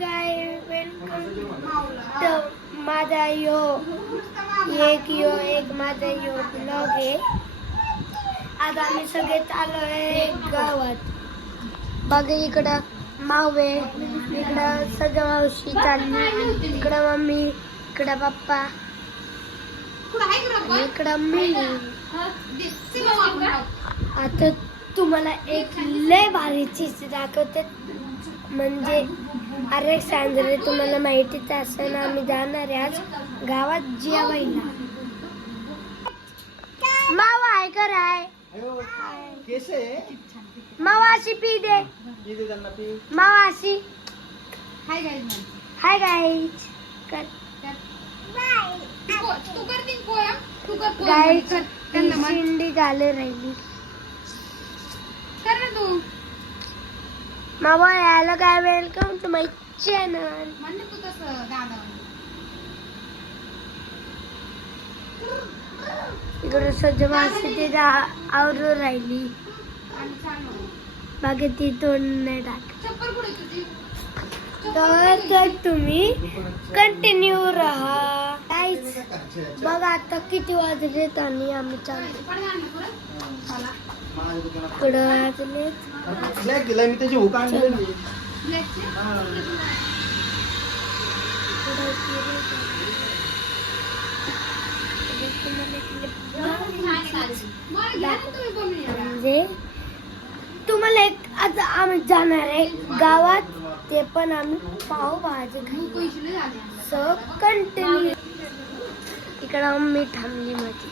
Guys welcome to माझा एक माझा ब्लॉग आहे. आज आम्ही सगळे चाललो आहे गावात. बघा इकडं मावे, इकडं सगळं मावशी चालली, इकडं मम्मी, इकडं पप्पा, इकडं मी. आता तुम्हाला एक लय भारी चीज दाखवते, म्हणजे अरे सांजरे तुम्हाला माहितीच असेल ना, आम्ही जाणार आहे आज गावात जेवायला. मावा आहे का राय? मावाशी पी दे, मावाशी. हाय गाईज गाईज शिंडी झाले राहिली. मावा यायला काय वेलकम टू माय चॅनल. इकडे सजवासी ते आवरून राहिली. बाकी ती तोंड नाही तर तुम्ही कंटिन्यू राहा. गाईज बघा आता किती वाजलेत आणि आम्ही चालतो. इकडं वाजलेत म्हणजे तुम्हाला एक आता आम्ही जाणार आहे गावात, ते पण आम्ही पावभाजी खायला. So continue. इकडं मम्मी थांबली माझी.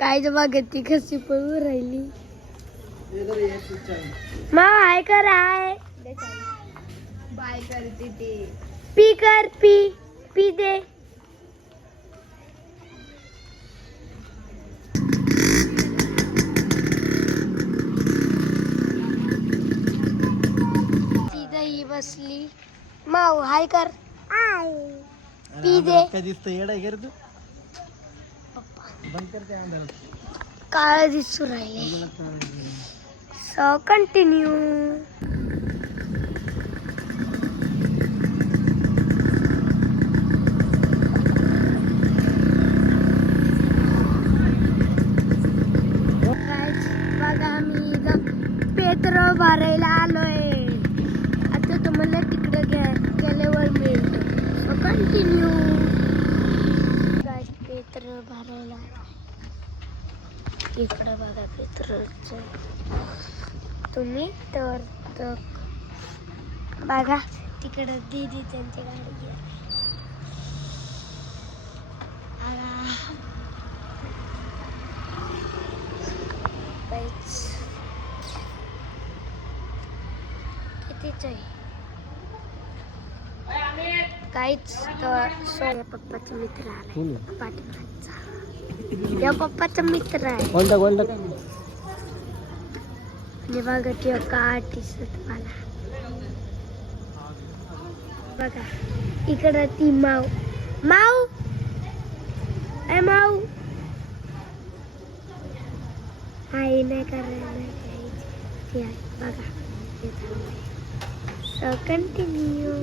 काय बघा ती कशी पळू राहिली. मा हाय कर हाय बाय करते ते. पी कर पी पी दे. ही बसली. माऊ हाय कर पी दे. काळ दिसू राहिले. So continue. बघा आम्ही पेट्रोल भरायला आलोय. आता तुम्हाला तिकडे गेल्यावर मिळतो. So continue. पेट्रोल भरायला इकडे बघा पेट्रोलचं. तुम्ही तर बघा तिकडं दीदी त्यांची गाडी घ्या. कितीच आहे काहीच. तर सोया पप्पाचा मित्र आला पाठीमागचा. या पप्पाचा मित्र आहे. आणि बघा ती का दिसत मला. बघा इकडं ती माऊ माऊ ए माऊ हाय नाही करायला. बघा सो कंटिन्यू.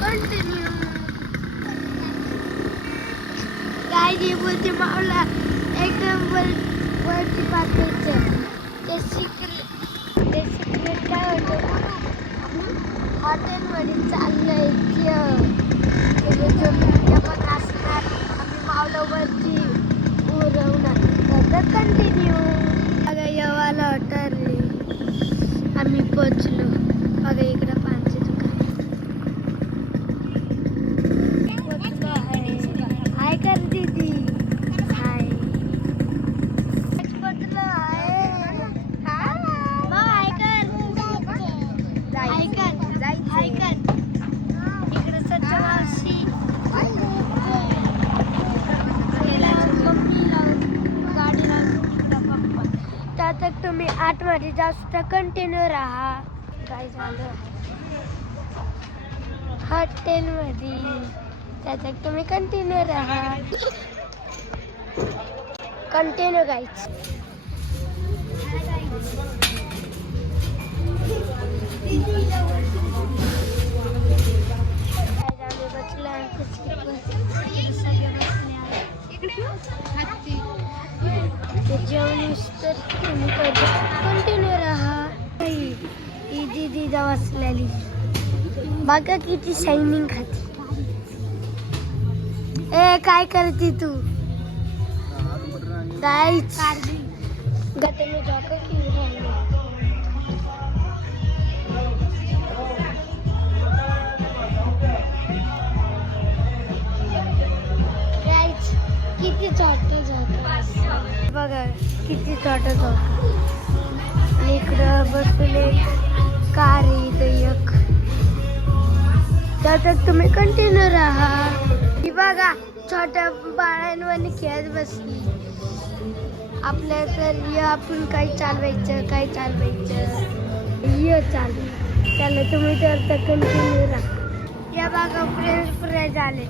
कंटिन्यू काय बोलते मावला एकदम वरती पाठवायचं. ते सिक्रेट काय होतं हॉटेलमध्ये चाललंय पण असणार. आम्ही मावला वरती उरवणार. तर कंटिन्यू. बघा येवाला हॉटेल आम्ही पोचलो. बघा इकडं पानचे दुकान. हाय कर दीदी हाय. हाय कर जास्त कंटिन्यू राहा. काय झालं हॉटेलमध्ये त्याच्यात तुम्ही कंटिन्यू राहा. कंटिन्यू गाईच. कंटिन्यू राहा. ही दीदी वाचलेली बघा किती शायनिंग खाती. ए काय करते तू गाईच गतने जाकर की गाईच किती छोटं झोप बघा किती छोटं झोप. इकडं बसले कार एक त्याच्यात तुम्ही कंटिन्यू राहा. ही बघा छोट्या बाळांवर खेळत बसली. आपल्या तर आपण काय चालवायचं काय चालवायचं ये चालू त्याला तुम्ही तर कंटिन्यू राहा. या बघा फ्रेश झाले.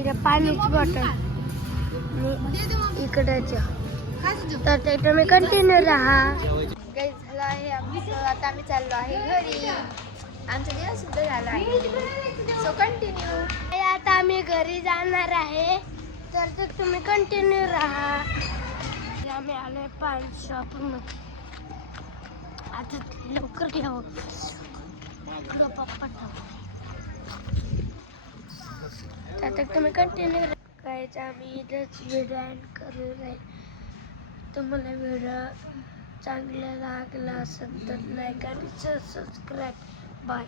इथं पाण्याची बॉटल इकडच तर ते तुम्ही कंटिन्यू राहा. काही झालं आहे आमचं. आता आम्ही चाललो आहे घरी. आमचा दिवस सुद्धा झाला आहे. So continue. आता आम्ही घरी जाणार आहे तर ते तुम्ही कंटिन्यू राहा. आम्ही आलोय पान शॉप मध्ये. आता लवकर घ्यावं पप्पा आता तुम्ही कंटिन्यू करायचं. आम्ही इथंच व्हिडिओ एंड करू आहे. तुम्हाला व्हिडिओ चांगला लागला असेल तर लाईक आणि सबस्क्राईब. बाय.